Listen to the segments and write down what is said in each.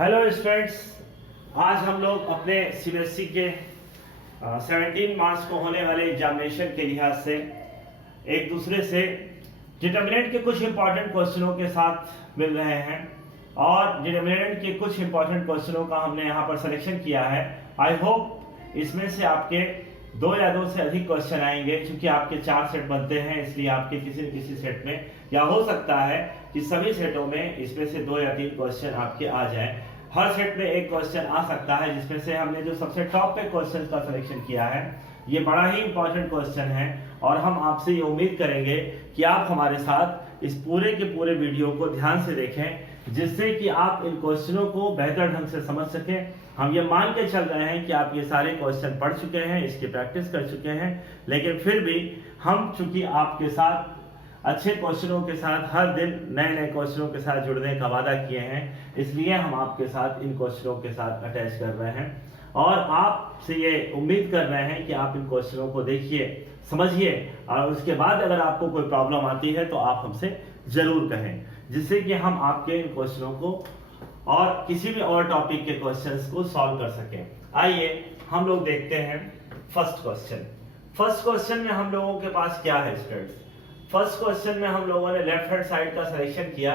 Hello students, आज हम लोग अपने सीबीएसई के 17 मार्च को होने वाले एग्जामिनेशन के लिहाज से एक दूसरे से डिटर्मिनेंट के कुछ इंपॉर्टेंट क्वेश्चनों के साथ मिल रहे हैं और डिटर्मिनेंट के कुछ इंपॉर्टेंट क्वेश्चनों का हमने यहाँ पर सिलेक्शन किया है। आई होप इसमें से आपके 2 या 2 से अधिक क्वेश्चन आएंगे, क्योंकि आपके 4 सेट बनते हैं, इसलिए आपके किसी न किसी सेट में या हो सकता है कि सभी सेटों में इसमें से 2 या 3 क्वेश्चन आपके आ जाएं। हर सेट में एक क्वेश्चन आ सकता है, जिसमें से हमने जो सबसे टॉप पे क्वेश्चन का सिलेक्शन किया है ये बड़ा ही इंपॉर्टेंट क्वेश्चन है और हम आपसे ये उम्मीद करेंगे कि आप हमारे साथ इस पूरे के पूरे वीडियो को ध्यान से देखें, जिससे कि आप इन क्वेश्चनों को बेहतर ढंग से समझ सकें। हम ये मान के चल रहे हैं कि आप ये सारे क्वेश्चन पढ़ चुके हैं, इसकी प्रैक्टिस कर चुके हैं, लेकिन फिर भी हम चूंकि आपके साथ अच्छे क्वेश्चनों के साथ हर दिन नए नए क्वेश्चनों के साथ जुड़ने का वादा किए हैं, इसलिए हम आपके साथ इन क्वेश्चनों के साथ अटैच कर रहे हैं और आपसे ये उम्मीद कर रहे हैं कि आप इन क्वेश्चनों को देखिए, समझिए और उसके बाद अगर आपको कोई प्रॉब्लम आती है तो आप हमसे जरूर कहें, जिससे कि हम आपके इन क्वेश्चनों को और किसी भी और टॉपिक के क्वेश्चंस को सॉल्व कर सकें। आइए हम लोग देखते हैं फर्स्ट क्वेश्चन। फर्स्ट क्वेश्चन में हम लोगों के पास क्या है स्टूडेंट्स? फर्स्ट क्वेश्चन में हम लोगों ने लेफ्ट हैंड साइड का सिलेक्शन किया।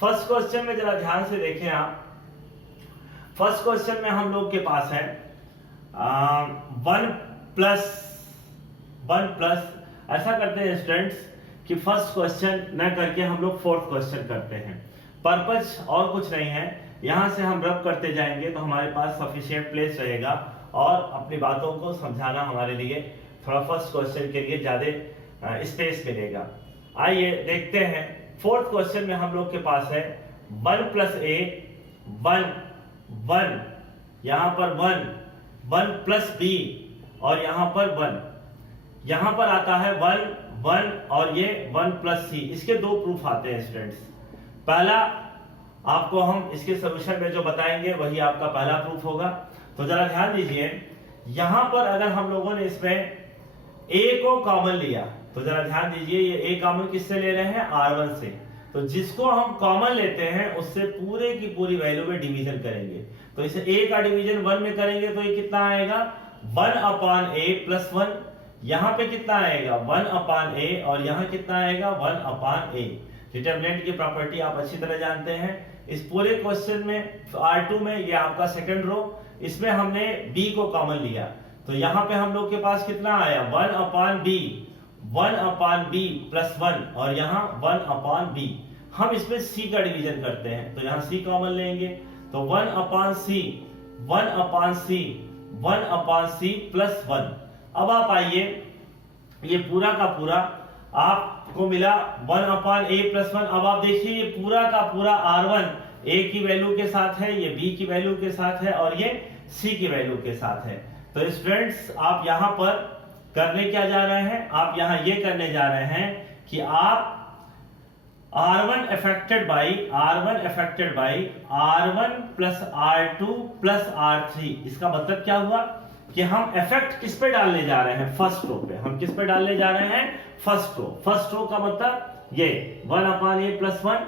फर्स्ट क्वेश्चन में जरा ध्यान से देखें आप। फर्स्ट क्वेश्चन में हम लोग के पास है 1 प्लस ऐसा करते हैं स्टूडेंट्स कि फर्स्ट क्वेश्चन न करके हम लोग फोर्थ क्वेश्चन करते हैं। पर्पस और कुछ नहीं है, यहां से हम रब करते जाएंगे तो हमारे पास सफिशिएंट प्लेस रहेगा और अपनी बातों को समझाना हमारे लिए थोड़ा फर्स्ट क्वेश्चन के लिए ज्यादा स्पेस मिलेगा। आइए देखते हैं। फोर्थ क्वेश्चन में हम लोग के पास है 1 प्लस ए 1 यहां पर 1 प्लस बी और यहां पर 1, यहां पर आता है 1 और ये 1 प्लस सी। इसके 2 प्रूफ आते हैं स्टूडेंट्स। पहला आपको हम इसके सॉल्यूशन में जो बताएंगे वही आपका पहला प्रूफ होगा। तो जरा ध्यान दीजिए, यहां पर अगर हम लोगों ने इसमें a को कॉमन लिया तो जरा ध्यान दीजिए, ये a कॉमन किससे ले रहे हैं? R1 से। तो जिसको हम कॉमन लेते हैं उससे पूरे की पूरी वैल्यू में डिवीजन करेंगे। तो इसे a का डिवीजन 1 में करेंगे तो ये कितना आएगा? 1/a plus 1। यहां पे कितना आएगा? 1/a और यहां कितना आएगा? 1/a। डिटरमिनेंट की प्रॉपर्टी आप अच्छी तरह जानते हैं। इस पूरे क्वेश्चन में R2 में ये आपका सेकंड रो, इसमें हमने b को कॉमन लिया तो यहां पे हम लोग के पास कितना आया? 1/b प्लस 1 और यहां 1/b। हम इसमें c का डिवीजन करते हैं तो यहां c कॉमन लेंगे तो 1/c प्लस 1। अब आप आइए, ये पूरा का पूरा आपको मिला 1/a प्लस 1। अब आप देखिए ये पूरा का पूरा R1 a की वैल्यू के साथ है, ये b की वैल्यू के साथ है और ये c की वैल्यू के साथ है। तो स्टूडेंट्स आप यहां पर करने क्या जा रहे हैं? आप यहां ये करने जा रहे हैं कि आप R1 affected by R1 plus R2 plus R3। इसका मतलब क्या हुआ कि हम इफेक्ट किस पे डालने जा रहे हैं? फर्स्ट रो पे। हम किस पे डालने जा रहे हैं? First row. फर्स्ट रो का मतलब ये 1/a plus 1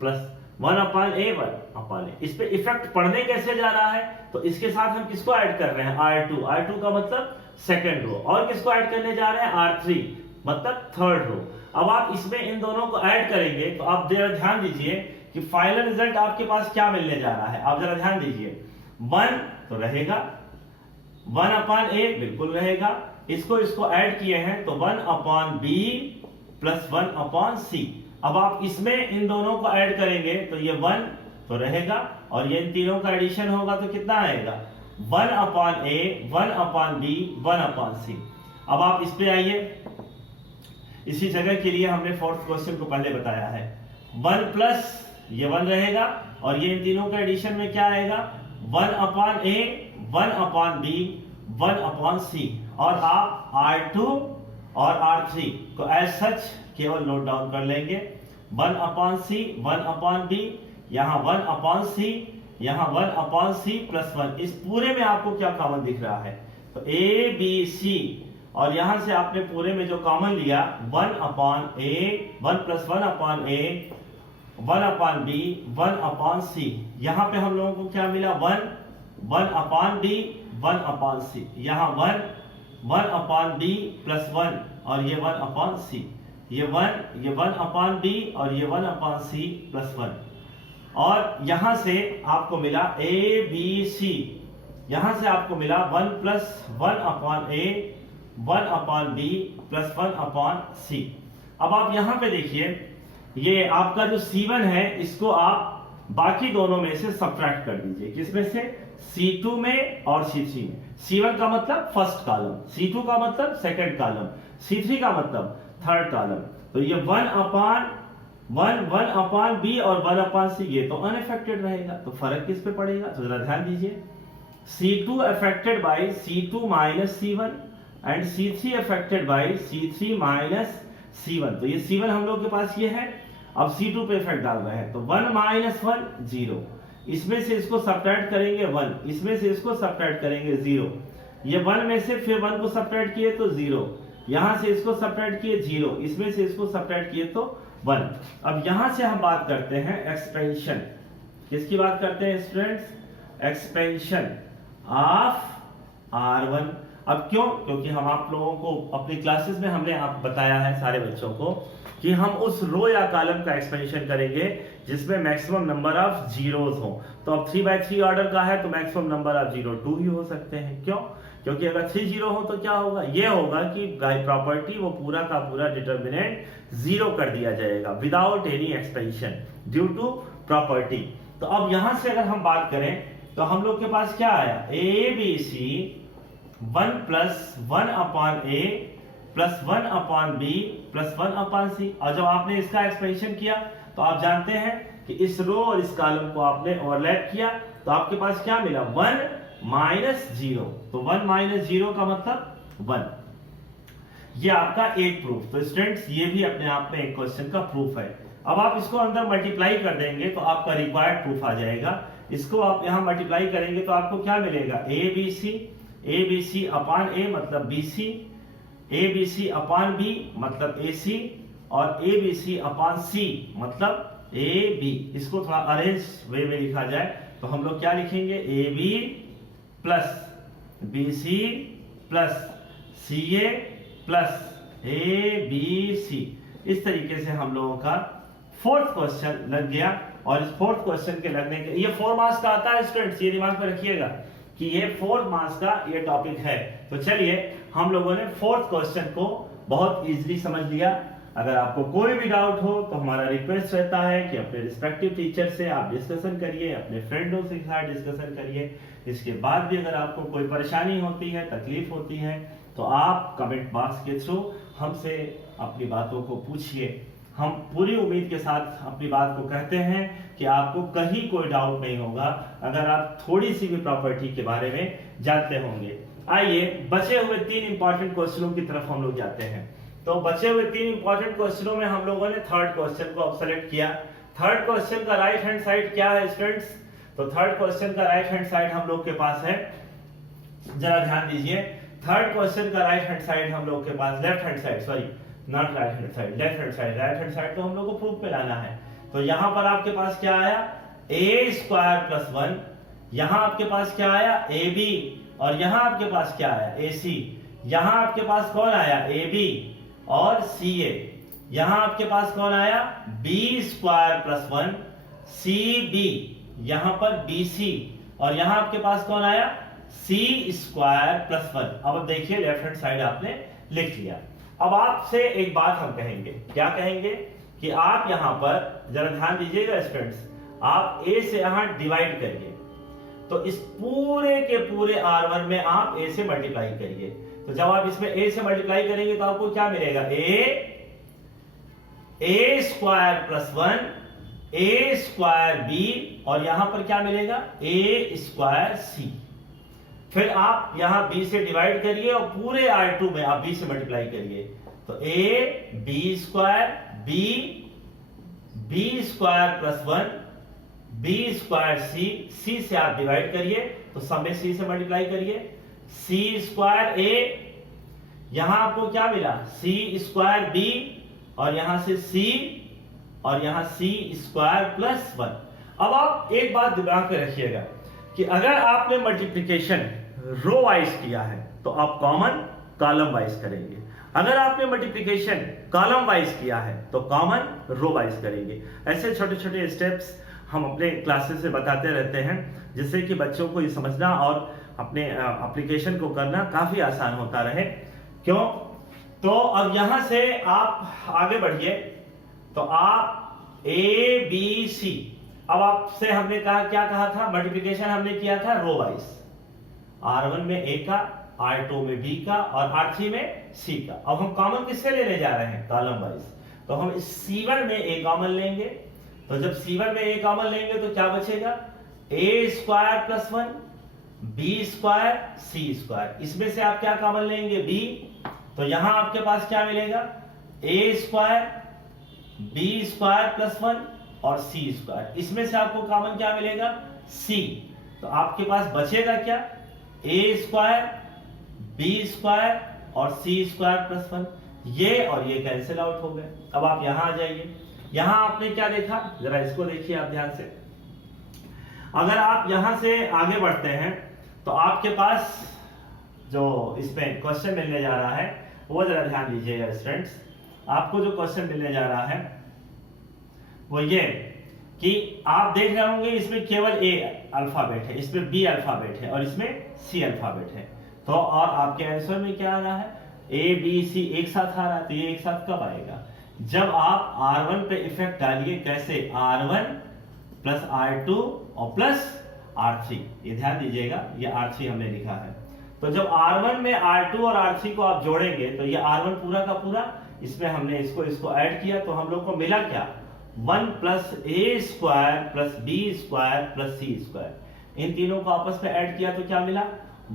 plus 1/a 1/a। इस पे इफेक्ट पढ़ने कैसे जा रहा है? तो इसके साथ हम किसको ऐड कर रहे हैं? R2 का मतलब सेकंड रो। और किसको ऐड करने जा रहे हैं? R3 मतलब थर्ड रो। अब आप इसमें इन दोनों को ऐड करेंगे तो आप जरा ध्यान दीजिए कि फाइनल रिजल्ट आपके पास क्या मिलने जा रहा है। आप जरा ध्यान दीजिए, 1 तो रहेगा, 1/a बिल्कुल रहेगा, इसको ऐड किए हैं तो 1/b प्लस 1/c। अब आप इसमें इन दोनों को ऐड करेंगे तो ये 1 तो रहेगा और ये इन तीनों का एडिशन होगा तो कितना आएगा? 1/a 1/b 1/c। अब आप इस पे आइए, इसी जगह के लिए हमने फोर्थ क्वेश्चन को पहले बताया है। 1 प्लस ये 1 रहेगा और ये इन तीनों का एडिशन में क्या आएगा? 1/a 1/b 1/c। और आप R2 और R3 को एज सच केवल नोट डाउन कर लेंगे। 1/c 1/b, यहां 1/c, यहां 1/c प्लस 1। इस पूरे में आपको क्या कॉमन दिख रहा है? तो a b c और यहां से आपने पूरे में जो कॉमन लिया 1/a 1 plus 1/a 1 upon B 1 upon C. यहां पे हम लोगों को क्या मिला 1 अपॉन बी 1 अपॉन सी। यहाँ 1 अपॉन बी प्लस 1 और ये 1 अपॉन सी। ये 1 अपॉन बी और ये 1 अपॉन सी प्लस 1। और यहां से आपको मिला ए बी सी। यहां से आपको मिला 1 प्लस 1 अपॉन ए 1 अपॉन बी प्लस 1 अपॉन सी। अब आप यहां पे देखिए, ये आपका जो C1 है इसको आप बाकी दोनों में से सब्ट्रैक्ट कर दीजिए। किसमें से? C2 में और C3 में। C1 का मतलब फर्स्ट कॉलम, C2 का मतलब सेकंड कॉलम, C3 का मतलब थर्ड कॉलम। तो ये 1 अपॉन बी और 1 अपॉन सी, ये तो अनअफेक्टेड रहेगा। तो फर्क किस पे पड़ेगा? तो जरा ध्यान दीजिए, C2 affected by C2 minus C1 and C3 affected by C3 minus C1। तो ये C1 हम लोग के पास ये है। अब C2 पे इफेक्ट डाल रहे हैं, तो 1 माइनस 1 0। इसमें से इसको सब्ट्रैक्ट करेंगे 1, इसमें से इसको सब्ट्रैक्ट करेंगे 0। ये 1 में से फिर 1 को सब्ट्रैक्ट किए तो 0, यहां से इसको सब्ट्रैक्ट किए 0, इसमें से इसको सब्ट्रैक्ट किए तो 1। अब यहां से हम बात करते हैं एक्सपेंशन। किसकी बात करते हैं स्टूडेंट्स? Expansion of R1। अब क्यों? क्योंकि हम आप लोगों को अपनी क्लासेस में हमने आप बताया है सारे बच्चों को कि हम उस रो या कॉलम का एक्सपेंशन करेंगे जिसमें मैक्सिमम नंबर ऑफ जीरोस हो। तो अब 3/3 ऑर्डर का है तो मैक्सिमम नंबर ऑफ जीरो 2 ही हो सकते हैं। क्यों? क्योंकि अगर 3 जीरो हो तो क्या होगा? ये होगा कि प्रॉपर्टी वो पूरा का पूरा डिटर्मिनेंट 0 कर दिया जाएगा without any expansion due to property. तो अब यहां से अगर हम बात करें तो हम लोग के पास क्या आया? A B C 1 plus 1 upon A plus 1 upon B plus 1 upon C. और जब आपने इसका एक्सपेंशन किया तो आप जानते हैं कि इस रो और इस कॉलम को आपने ओवरलैप किया तो आपके पास क्या मिला? 1 माइनस 0। तो 1 माइनस 0 का मतलब 1। ये आपका एक प्रूफ। तो स्टूडेंट्स ये भी अपने आप में एक क्वेश्चन का प्रूफ है। अब आप इसको अंदर मल्टीप्लाई कर देंगे तो आपका रिक्वायर्ड प्रूफ आ जाएगा। इसको आप यहां मल्टीप्लाई करेंगे तो आपको क्या मिलेगा? ए बी सी अपॉन ए मतलब B C, A B C upon B मतलब ए सी, और ए बी सी अपॉन सी मतलब ए बी। इसको थोड़ा अरेंज वे में लिखा जाए तो हम लोग क्या लिखेंगे? A B plus B C plus C A plus A B C. इस तरीके से हम लोगों का फोर्थ क्वेश्चन लग गया। और इस फोर्थ क्वेश्चन के लगने के ये 4 मार्क्स का आता है स्टूडेंट्स, ये दिमाग में रखिएगा कि ये 4 मार्क्स का ये टॉपिक है। तो चलिए हम लोगों ने फोर्थ क्वेश्चन को बहुत इजीली समझ लिया। अगर आपको कोई भी डाउट हो तो हमारा रिक्वेस्ट रहता है कि अपने रिस्पेक्टिव टीचर से आप डिस्कशन करिए, अपने फ्रेंडों के साथ डिस्कशन करिए। इसके बाद भी अगर आपको कोई परेशानी होती है, तकलीफ होती है तो आप कमेंट बॉक्स के थ्रू हमसे अपनी बातों को पूछिए। हम पूरी उम्मीद के साथ अपनी बात को कहते हैं कि आपको कहीं कोई डाउट नहीं होगा अगर आप थोड़ी सी भी प्रॉपर्टी के बारे में जानते होंगे। आइए बचे हुए 3 इंपॉर्टेंट क्वेश्चनों की तरफ हम लोग जाते हैं। तो बचे हुए 3 इंपॉर्टेंट क्वेश्चनों में हम लोगों ने थर्ड क्वेश्चन को अब सेलेक्ट किया। थर्ड क्वेश्चन का राइट हैंड साइड क्या है स्टूडेंट्स? तो थर्ड क्वेश्चन का राइट हैंड साइड हम लोग के पास है, जरा ध्यान दीजिए। थर्ड क्वेश्चन का राइट हैंड साइड हम लोग के पास, left hand side, sorry not right hand side, left hand side. Right hand side तो हम लोग को प्रूफ पे लाना है। तो यहां पर आपके पास क्या आया? A square plus 1। यहां आपके पास क्या आया? A B. और यहां आपके पास क्या आया? ए सी। यहां आपके पास कौन आया? ए बी और सी ए। यहां आपके पास कौन आया? B square plus 1 C B. यहां पर बी सी। और यहां आपके पास कौन आया? सी स्क्वायर प्लस 1। अब देखिए लेफ्ट हैंड साइड आपने लिख लिया। अब आपसे एक बात हम कहेंगे, क्या कहेंगे कि आप यहां पर जरा ध्यान दीजिएगा स्टूडेंट्स, आप ए से यहां डिवाइड करिए तो इस पूरे के पूरे R1 में आप ए से मल्टीप्लाई करिए। तो जब आप इसमें ए से मल्टीप्लाई करेंगे तो आपको क्या मिलेगा? ए स्क्वायर प्लस 1 ए स्क्वायर बी, और यहां पर क्या मिलेगा? ए स्क्वायर सी। फिर आप यहां b से डिवाइड करिए और पूरे R2 में आप b से मल्टीप्लाई करिए तो a b square b square plus 1 b square c से आप डिवाइड करिए तो सब में c से मल्टीप्लाई करिए। c स्क्वायर a, यहां आपको क्या मिला? c स्क्वायर b, और यहां से c और यहाँ सी स्क्वायर प्लस 1। अब आप एक बात दिमाग में रखिएगा कि अगर आपने मल्टीप्लिकेशन रो वाइज किया है तो आप कॉमन कॉलम वाइज करेंगे, अगर आपने मल्टीप्लिकेशन कॉलम वाइज किया है तो कॉमन रो वाइज करेंगे। ऐसे छोटे छोटे स्टेप्स हम अपने क्लासेस से बताते रहते हैं जिससे कि बच्चों को ये समझना और अपने एप्लीकेशन को करना काफी आसान होता रहे। क्यों? तो अब यहां से आप आगे बढ़िए, तो आप ए बी सी, अब आपसे हमने कहा क्या कहा था, मल्टीप्लिकेशन हमने किया था रो वाइज, R1 में ए का, R2 में बी का और R3 में सी का। अब हम कॉमन किससे लेने जा रहे हैं, कॉलम वाइज। तो हम इस C1 में ए कॉमन लेंगे, तो जब C1 में ए कॉमन लेंगे तो क्या बचेगा, ए square plus 1 B square C square. इसमें से आप क्या कॉमन लेंगे, बी, तो यहां आपके पास क्या मिलेगा, ए स्क्वायर बी स्क्वायर प्लस 1 और सी स्क्वायर। इसमें से आपको कॉमन क्या मिलेगा, सी, तो आपके पास बचेगा क्या, ए स्क्वायर बी स्क्वायर और सी स्क्वायर प्लस 1। ये और ये कैंसिल आउट हो गए। अब आप यहां आ जाइए, यहां आपने क्या देखा, जरा इसको देखिए आप ध्यान से। अगर आप यहां से आगे बढ़ते हैं तो आपके पास जो इसमें क्वेश्चन मिलने जा रहा है वो जरा ध्यान दीजिएगा स्टूडेंट्स। आपको जो क्वेश्चन मिलने जा रहा है वो ये कि आप देख रहे होंगे इसमें केवल ए अल्फाबेट है, इसमें बी अल्फाबेट है और इसमें सी अल्फाबेट है। तो और आपके आंसर में क्या आ रहा है, ए बी सी एक साथ आ रहा है। तो ये एक साथ कब आएगा, जब आप R1 पे इफेक्ट डालिए। कैसे, R1 प्लस R2 और प्लस R3। ये ध्यान दीजिएगा, ये R3 हमने लिखा है। तो जब R1 में R2 और R3 को आप जोड़ेंगे तो ये R1 पूरा का पूरा, इसमें हमने इसको ऐड किया तो हम लोग को मिला क्या, 1 plus A square plus B square plus C square. इन तीनों को आपस में ऐड किया तो क्या मिला,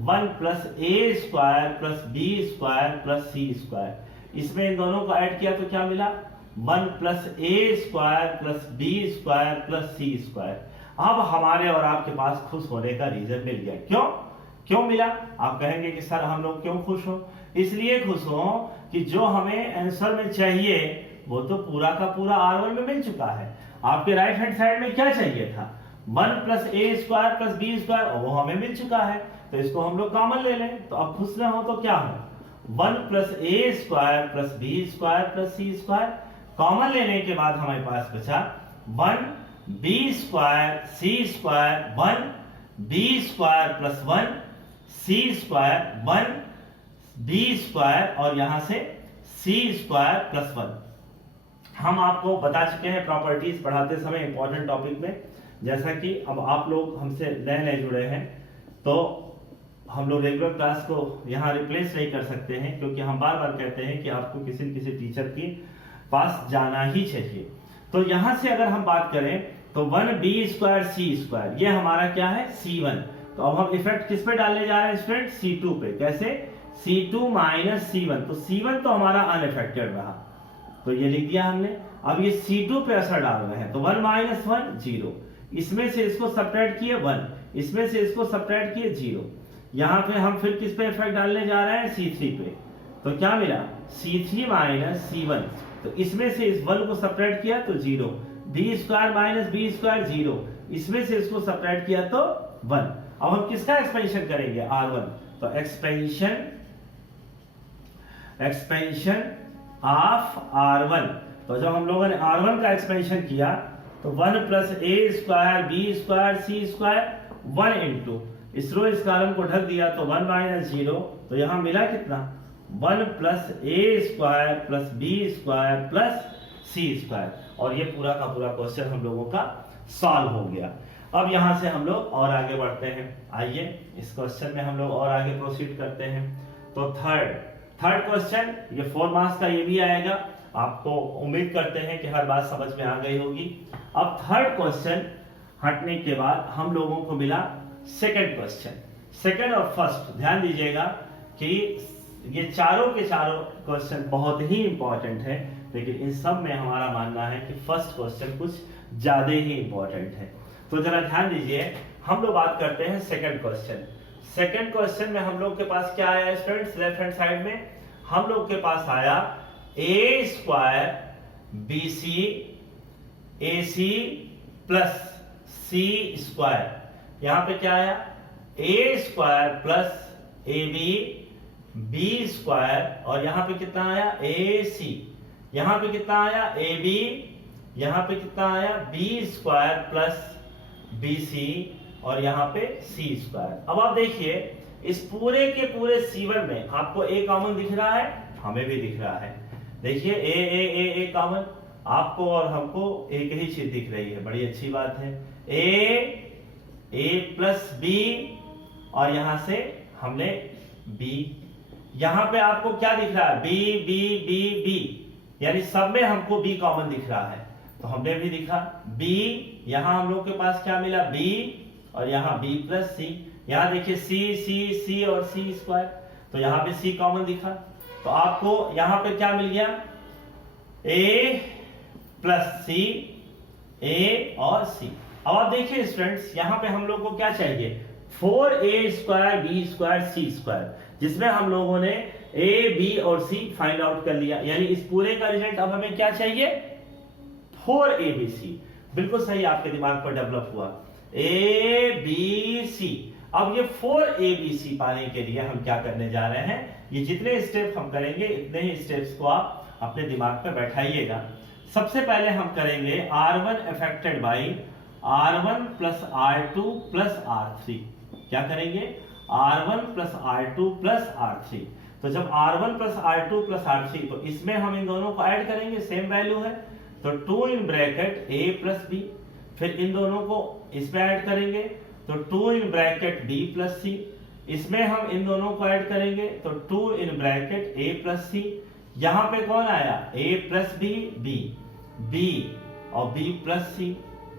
1 plus A square plus B square plus C square. इसमें इन दोनों को ऐड किया तो क्या मिला, 1 plus A square plus B square plus C square. अब हमारे और आपके पास खुश होने का रीजन मिल गया। क्यों मिला, आप कहेंगे कि सर हम लोग क्यों खुश हो, इसलिए खुश हो कि जो हमें आंसर में चाहिए वो तो पूरा का पूरा R1 में मिल चुका है। आपके राइट हैंड साइड में क्या चाहिए था, 1 plus A square plus B square, वो हमें मिल चुका है। तो इसको हम लोग कॉमन ले लें। तो अब खुश ना हो तो क्या हो, 1 plus A square plus B square plus C square. Common लेने के बाद हमारे पास बचा 1 B square C square, 1 B square plus 1 C square, 1 B square और यहां से सी स्क्वायर प्लस 1। हम आपको बता चुके हैं प्रॉपर्टीज पढ़ाते समय इंपॉर्टेंट टॉपिक में, जैसा कि अब आप लोग हमसे नए नए जुड़े हैं तो हम लोग रेगुलर क्लास को यहाँ रिप्लेस नहीं कर सकते हैं, क्योंकि हम बार बार कहते हैं कि आपको किसी न किसी टीचर के पास जाना ही चाहिए। तो यहां से अगर हम बात करें तो 1 बी स्क्वायर सी स्क्वायर, ये हमारा क्या है, C1। तो अब हम इफेक्ट किस पे डालने जा रहे हैं स्टूडेंट, C2 पे। कैसे, C2 माइनस C1। तो C1 तो हमारा अनइफेक्टेड रहा, तो ये लिख दिया हमने। अब ये C2 पे असर डाल रहे हैं, तो 1 माइनस 1 0, इसमें से इसको सब्ट्रैक्ट किए 1, इसमें से इसको सब्ट्रैक्ट किए 0। यहाँ पे हम फिर किस पे इफेक्ट डालने जा रहे हैं, C3 पे। तो क्या मिला, C3 माइनस C1। तो इसमें से इस 1 को सब्ट्रैक्ट किया तो 0, B square minus B square 0, इसमें से इसको सब्ट्रैक्ट किया तो 1। अब हम किसका एक्सपेंशन करेंगे, R1। तो एक्सपेंशन ऑफ R1। तो जब हम लोगों ने R1 का एक्सपेंशन किया तो 1 plus A square B square C square 1 into इस रो इस कॉलम को ढक दिया तो 1 माइनस 0। तो यहां मिला कितना, 1 plus A square plus B square plus C square. और ये पूरा का पूरा क्वेश्चन हम लोगों का सॉल्व हो गया। अब यहां से हम लोग और आगे बढ़ते हैं। आइए इस क्वेश्चन में हम लोग और आगे प्रोसीड करते हैं। तो थर्ड क्वेश्चन, ये 4 मार्क्स का ये भी आएगा। आपको उम्मीद करते हैं कि हर बात समझ में आ गई होगी। अब थर्ड क्वेश्चन हटने के बाद हम लोगों को मिला सेकंड क्वेश्चन। सेकंड और फर्स्ट ध्यान दीजिएगा कि ये चारों के चारों क्वेश्चन बहुत ही इंपॉर्टेंट है, लेकिन इन सब में हमारा मानना है कि फर्स्ट क्वेश्चन कुछ ज्यादा ही इंपॉर्टेंट है। तो जरा ध्यान दीजिए, हम लोग बात करते हैं सेकंड क्वेश्चन। सेकंड क्वेश्चन में हम लोग के पास क्या आया स्टूडेंट्स, लेफ्ट हैंड साइड में हम लोग के पास आया A square B C AC plus C square, यहाँ पे क्या आया A square plus AB B square, और यहाँ पे कितना आया AC, यहाँ पे कितना आया AB, यहाँ पे कितना आया B स्क्वायर प्लस BC, और यहाँ पे C स्क्वायर। अब आप देखिए इस पूरे के पूरे C1 में आपको A कॉमन दिख रहा है, हमें भी दिख रहा है। देखिए ए कॉमन, आपको और हमको एक ही चीज दिख रही है, बड़ी अच्छी बात है। A प्लस B, और यहां से हमने B, यहां पे आपको क्या दिख रहा है B B B B, यानी सब में हमको B कॉमन दिख रहा है, तो हमने भी दिखा B। यहां हम लोग के पास क्या मिला B, और यहां B प्लस C, यहां देखिए C और C स्क्वायर, तो यहां पे C कॉमन दिखा, तो आपको यहां पे क्या मिल गया A प्लस C, A और C। अब आप देखिए स्टूडेंट्स, यहां पे हम लोग को क्या चाहिए 4A square B square C square, जिसमें हम लोगों ने A B और C फाइंड आउट कर लिया, यानी इस पूरे का रिजल्ट अब हमें क्या चाहिए 4ABC। बिल्कुल सही आपके दिमाग पर डेवलप हुआ, ABC। अब ये 4ABC पाने के लिए हम क्या करने जा रहे हैं, ये जितने स्टेप हम करेंगे इतने ही स्टेप्स को आप अपने दिमाग पर बैठाइएगा। सबसे पहले हम करेंगे R1 affected by R1 plus R2 plus R3। क्या करेंगे R1 plus R2 plus R3। तो जब R1 plus R2 plus R3, तो इसमें हम इन दोनों को ऐड करेंगे, सेम वैल्यू है, तो 2 in bracket A plus B, फिर इन दोनों को इसमें ऐड करेंगे, तो 2 in bracket B plus C, इसमें हम इन दोनों को ऐड करेंगे, तो 2 in bracket A plus C, यहां पे कौन आया A plus B B B और B प्लस C,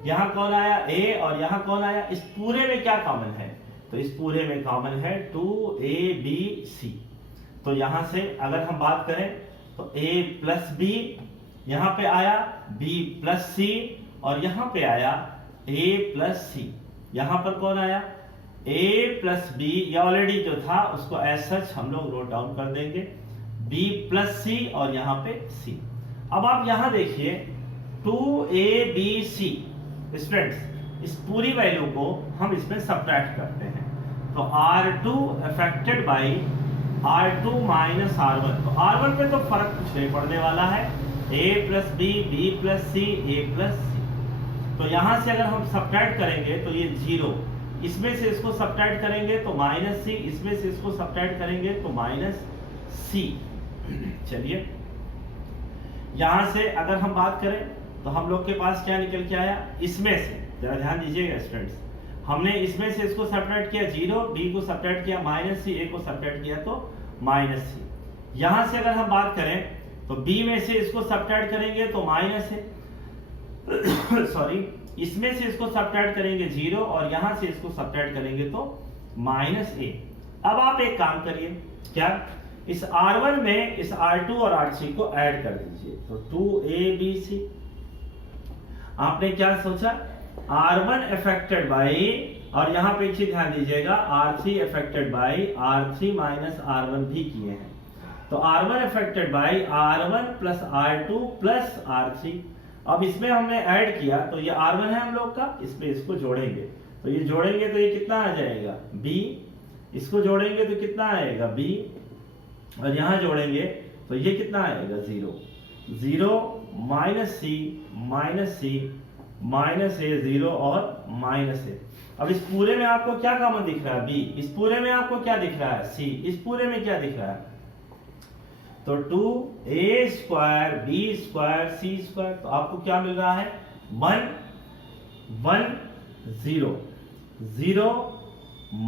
यहां कौन आया A और यहां कौन आया, इस पूरे में क्या कॉमन है, तो इस पूरे में कॉमन है 2ABC। तो यहां से अगर हम बात करें तो A प्लस B, यहां पे आया B प्लस C, और यहां पे आया A प्लस C, यहां पर कौन आया A प्लस B, ये ऑलरेडी जो था उसको एज सच हम लोग नोट डाउन कर देंगे, B प्लस C और यहां पे C। अब आप यहां देखिए 2ABC स्टूडेंट्स, इस पूरी वैल्यू को हम इसमें सब्ट्रैक्ट करते हैं, तो R2 affected by R2 minus R1, तो R1 पे तो फर्क कुछ नहीं पड़ने वाला है, A plus B B plus C A plus C। तो यहां से अगर हम सब्ट्रैक्ट करेंगे तो ये 0, इसमें से इसको सब्ट्रैक्ट करेंगे तो माइनस C, इसमें से इसको सब्ट्रैक्ट करेंगे तो माइनस C। चलिए यहां से अगर हम बात करें तो हम लोग के पास क्या निकल के आया, इसमें से जरा ध्यान दीजिएगा स्टूडेंट्स, हमने इसमें से इसको सब्ट्रैक्ट किया 0, B को सब्ट्रैक्ट किया माइनस C, A को सब्ट्रैक्ट किया तो माइनस C। यहां से अगर हम बात करें तो B में से इसको सब्ट्रैक्ट करेंगे तो माइनस है सॉरी, इसमें से इसको सब्ट्रैक्ट करेंगे 0, और यहां से इसको सब्ट्रैक्ट करेंगे तो माइनस A। अब आप एक काम करिए, क्या इस R1 में इस R2 और R3 को ऐड कर दीजिए, तो 2ABC। आपने क्या सोचा R1 अफेक्टेड बाई, और यहां पे एक चीज ध्यान दीजिएगा R3 affected by R3 minus R1 भी किए हैं, तो R1 affected by R1 plus R2 plus R3। अब इसमें हमने ऐड किया तो ये R1 है हम लोग का, इसमें इसको जोड़ेंगे, तो ये जोड़ेंगे तो ये कितना आ जाएगा B, इसको जोड़ेंगे तो कितना आएगा B, और यहां जोड़ेंगे तो ये कितना आएगा 0 माइनस C माइनस A 0 और माइनस A। अब इस पूरे में आपको क्या कॉमन दिख रहा है B, इस पूरे में आपको क्या दिख रहा है C, इस पूरे में क्या दिख रहा है, तो 2A square B square C square, तो आपको क्या मिल रहा है 1 1 0 0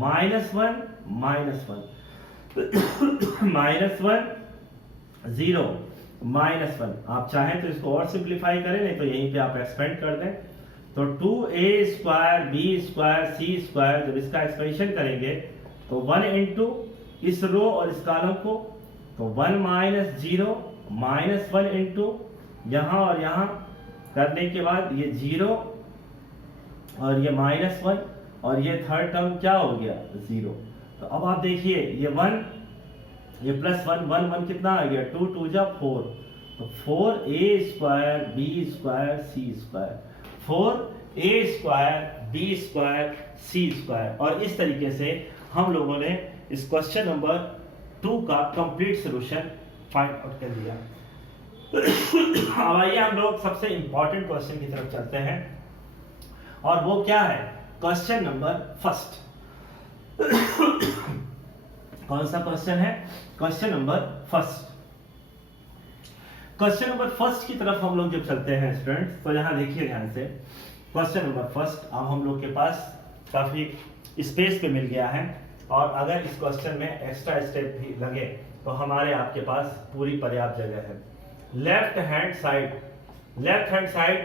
माइनस 1 माइनस 1 माइनस 1 0 माइनस 1। आप चाहें तो इसको और सिंप्लीफाई करें, नहीं तो यहीं पे आप एक्सपेंड कर दें, तो 2A square B square C square, जब इसका एक्सपेंशन करेंगे तो 1 इंटू इस रो और इस कॉलम को, तो 1 माइनस 0 माइनस 1 इंटू यहां और यहां करने के बाद ये 0 और ये माइनस 1, और ये थर्ड टर्म क्या हो गया 0। तो अब आप देखिए ये 1 ये प्लस 1 1 1 कितना आ गया 2 2 जा 4 तो 4a² b² c², 4a² b² c²। और इस तरीके से हम लोगों ने इस क्वेश्चन नंबर 2 का कंप्लीट सॉल्यूशन फाइंड आउट कर लिया। अब आइए हम लोग सबसे इंपॉर्टेंट क्वेश्चन की तरफ चलते हैं, और वो क्या है? Question number first. कौन सा क्वेश्चन है? Question number first. Question number first की तरफ हम लोग जब चलते हैं स्टूडेंट्स, तो यहां देखिए ध्यान से, क्वेश्चन नंबर फर्स्ट अब हम लोग के पास काफी स्पेस पे मिल गया है, और अगर इस क्वेश्चन में एक्स्ट्रा स्टेप भी लगे तो हमारे आपके पास पूरी पर्याप्त जगह है। लेफ्ट हैंड साइड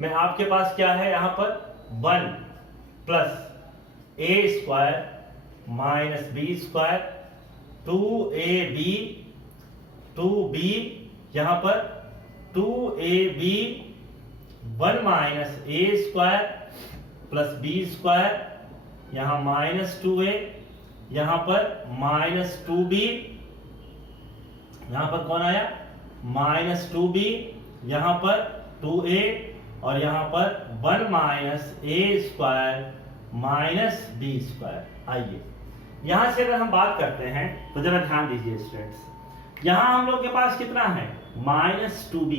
में आपके पास क्या है? यहां पर 1 + a² - b², 2b, यहां पर 2ab 1 - a² + b², यहां -2a, यहां पर -2b, यहां पर कौन आया? -2b, यहां पर 2a, और यहां पर 1 - a² - b²। आइए यहां से अगर हम बात करते हैं तो जरा ध्यान दीजिए स्टूडेंट्स, यहां हम लोग के पास कितना है? -2b।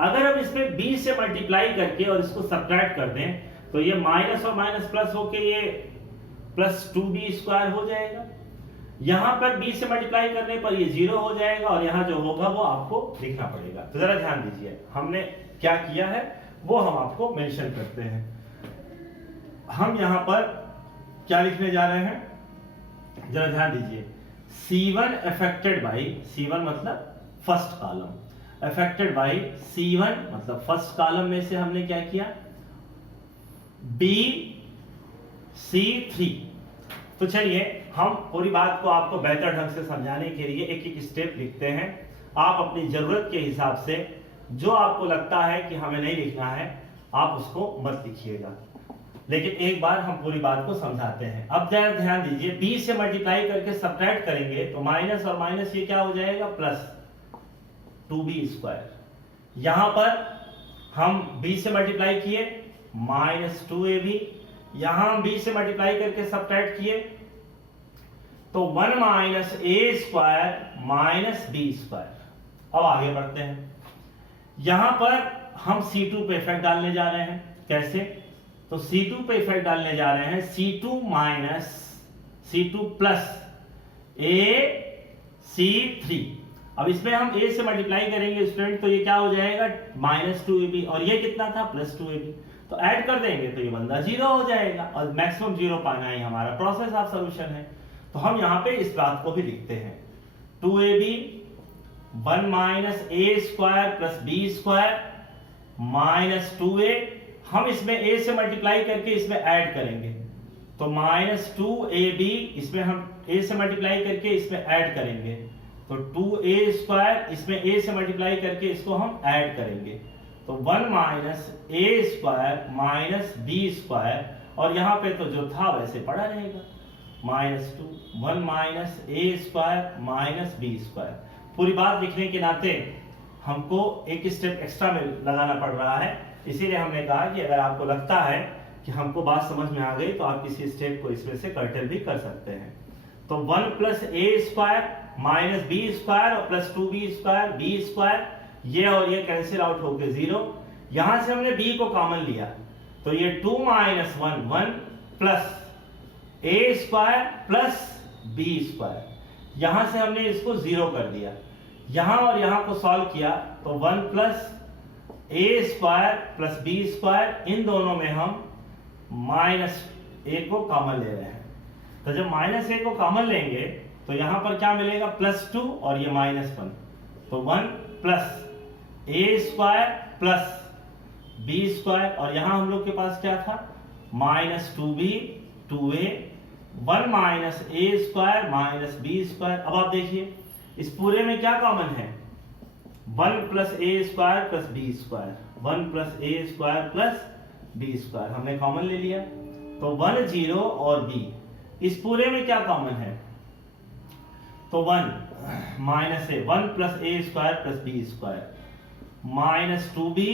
अगर हम इसमें b से मल्टीप्लाई करके और इसको सब्ट्रैक्ट कर दें तो ये माइनस और माइनस प्लस होके ये +2b² हो जाएगा। यहां पर b से मल्टीप्लाई करने पर ये 0 हो जाएगा, और यहां जो होगा वो आपको लिखना पड़ेगा। तो जरा ध्यान दीजिए हमने क्या किया है वो हम आपको मेंशन करते हैं। हम यहां पर क्या लिखने जा रहे हैं? जरा ध्यान दीजिए, C1 अफेक्टेड बाई, C1 मतलब first column, affected by C1 मतलब फर्स्ट कॉलम में से हमने क्या किया? B C3। तो चलिए हम पूरी बात को आपको बेहतर ढंग से समझाने के लिए एक एक स्टेप लिखते हैं। आप अपनी जरूरत के हिसाब से जो आपको लगता है कि हमें नहीं लिखना है आप उसको मत लिखिएगा, लेकिन एक बार हम पूरी बात को समझाते हैं। अब जरा ध्यान दीजिए, b से मल्टीप्लाई करके सब्ट्रैक्ट करेंगे तो माइनस और माइनस ये क्या हो जाएगा? +2b²। यहां पर हम b से मल्टीप्लाई किए -2ab, यहां हम b से मल्टीप्लाई करके सब्ट्रैक्ट किए तो 1 - a² - b²। अब आगे बढ़ते हैं, यहां पर हम C2 पे इफेक्ट डालने जा रहे हैं। कैसे? तो C2 पे इफेक्ट डालने जा रहे हैं, C2 + a C3। अब इसमें हम a से मल्टीप्लाई करेंगे स्टूडेंट तो ये क्या हो जाएगा? -2ab, और ये कितना था? +2ab। तो ऐड कर देंगे तो ये बंदा 0 हो जाएगा, और मैक्सिमम 0 पाना ही हमारा प्रोसेस ऑफ सॉल्यूशन है। तो हम यहां पे इस बात को भी लिखते हैं, 2ab 1 - a² + b² - 2a। हम इसमें a से मल्टीप्लाई करके इसमें ऐड करेंगे तो -2ab, इसमें हम a से मल्टीप्लाई करके इसमें ऐड करेंगे तो 2a², इसमें a से मल्टीप्लाई करके इसको हम ऐड करेंगे तो 1 - a² - b², और यहां पे तो जो था वैसे पड़ा रहेगा, -2 1 - a² - b²। पूरी बात लिखने के नाते हमको एक स्टेप एक्स्ट्रा में लगाना पड़ रहा है, इसीलिए हमने कहा कि अगर आपको लगता है कि हमको बात समझ में आ गई तो आप किसी स्टेप को इसमें से कर्टल भी कर सकते हैं। तो 1 + a² - b² और +2b², b², ये और ये कैंसिल आउट होके 0। यहां से हमने b को कॉमन लिया तो ये 2 - 1 1 + a² + b², यहां से हमने इसको 0 कर दिया। यहां और यहां को सॉल्व किया तो 1 + a² + b², इन दोनों में हम -a को कॉमन ले रहे हैं। तो जब -a को कॉमन लेंगे तो यहां पर क्या मिलेगा? +2 और ये -1, तो 1 + a² + b², और यहां हम लोग के पास क्या था? -2b 2a 1 - a² - b²। अब आप देखिए इस पूरे में क्या कॉमन है? 1 + a² + b², 1 + a² + b², हमने कॉमन ले लिया तो 1 0 और b। इस पूरे में क्या कॉमन है? तो 1 minus A 1 plus A square plus B square minus 2b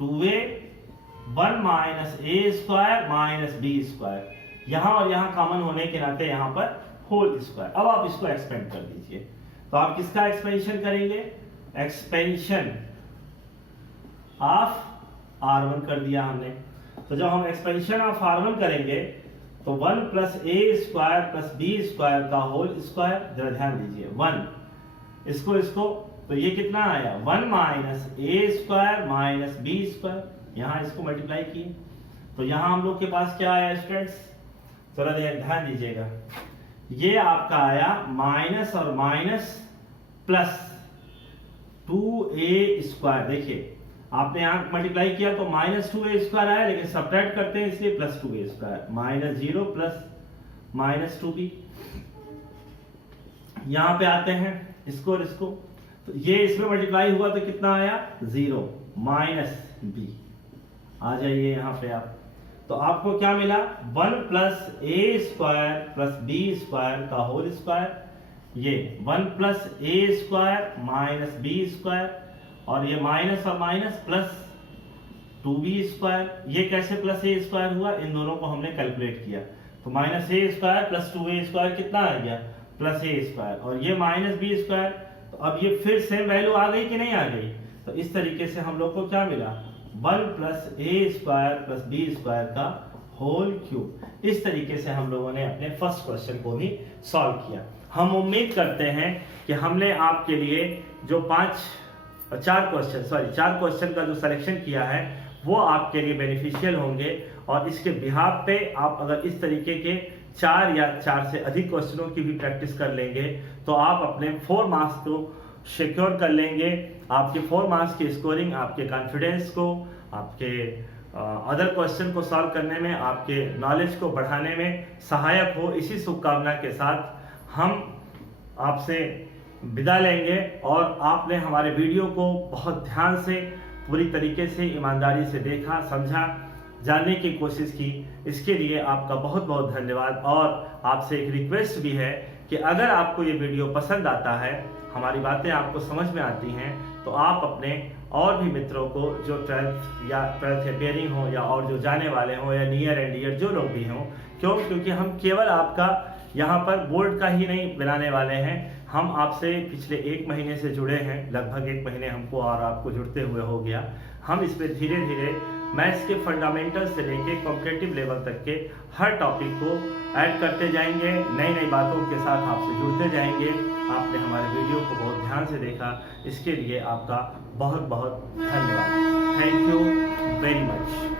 2a 1 minus A square minus B square. यहां और यहां कॉमन होने के नाते यहां पर होल स्क्वायर। अब आप इसको एक्सपेंड कर दीजिए। तो आप किसका एक्सपेंशन करेंगे? एक्सपेंशन ऑफ R1 कर दिया हमने। तो जब हम एक्सपेंशन ऑफ R1 करेंगे तो 1 plus A square plus B square का होल स्क्वायर, जरा ध्यान दीजिए 1 इसको तो ये कितना आया 1 minus A square minus B square, यहां इसको मल्टीप्लाई किए तो यहां हम लोग के पास क्या आया स्टूडेंट्स? थोड़ा ध्यान दीजिएगा, ये आपका आया माइनस और माइनस प्लस 2a स्क्वायर। देखिए आपने यहां मल्टीप्लाई किया तो माइनस 2a स्क्वायर आया, लेकिन सब्ट्रैक्ट करते हैं इसलिए plus 2a square minus 0 plus minus 2b। यहां पे आते हैं इसको और इसको, तो ये इसमें मल्टीप्लाई हुआ तो कितना आया 0 माइनस b। आ जाइए यहां पे आप, तो आपको क्या मिला 1 plus A square plus B square का होल स्क्वायर, ये 1 plus A square minus B square, और ये माइनस और माइनस प्लस 2b स्क्वायर। ये कैसे प्लस ए स्क्वायर हुआ? इन दोनों को हमने कैलकुलेट किया तो minus A square plus 2a square कितना आ गया प्लस ए स्क्वायर, और ये माइनस बी स्क्वायर। तो अब ये फिर सेम वैल्यू आ गई कि नहीं आ गई? तो इस तरीके से हम लोग को क्या मिला 1 plus A square plus B square का होल क्यूब। इस तरीके से हम लोगों ने अपने फर्स्ट क्वेश्चन को भी सॉल्व किया। हम उम्मीद करते हैं कि हमने आपके लिए जो चार क्वेश्चन का जो सिलेक्शन किया है वो आपके लिए बेनिफिशियल होंगे, और इसके बिहाफ पे आप अगर इस तरीके के 4 या 4 से अधिक क्वेश्चनों की भी प्रैक्टिस कर लेंगे तो आप अपने 4 मार्क्स को सिक्योर कर लेंगे। आपके 4 मार्क्स की स्कोरिंग आपके कॉन्फिडेंस को, आपके अदर क्वेश्चन को सॉल्व करने में, आपके नॉलेज को बढ़ाने में सहायक हो। इसी शुभकामना के साथ हम आपसे विदा लेंगे, और आपने हमारे वीडियो को बहुत ध्यान से, पूरी तरीके से, ईमानदारी से देखा, समझा, जानने की कोशिश की। इसके लिए आपका बहुत बहुत धन्यवाद। और आपसे एक रिक्वेस्ट भी है कि अगर आपको ये वीडियो पसंद आता है, हमारी बातें आपको समझ में आती हैं, तो आप अपने और भी मित्रों को जो 12th अपियरिंग हो या और जो जाने वाले हों या नियर एंड डियर जो लोग भी हों, क्योंकि हम केवल आपका यहाँ पर बोर्ड का ही नहीं बनाने वाले हैं, हम आपसे पिछले 1 महीने से जुड़े हैं, लगभग 1 महीने हमको और आपको जुड़ते हुए हो गया। हम इसमें धीरे धीरे मैथ्स के फंडामेंटल से लेके कॉम्पिटिटिव लेवल तक के हर टॉपिक को ऐड करते जाएंगे, नई नई बातों के साथ आपसे जुड़ते जाएंगे। आपने हमारे वीडियो को बहुत ध्यान से देखा, इसके लिए आपका बहुत बहुत धन्यवाद। Thank you very much.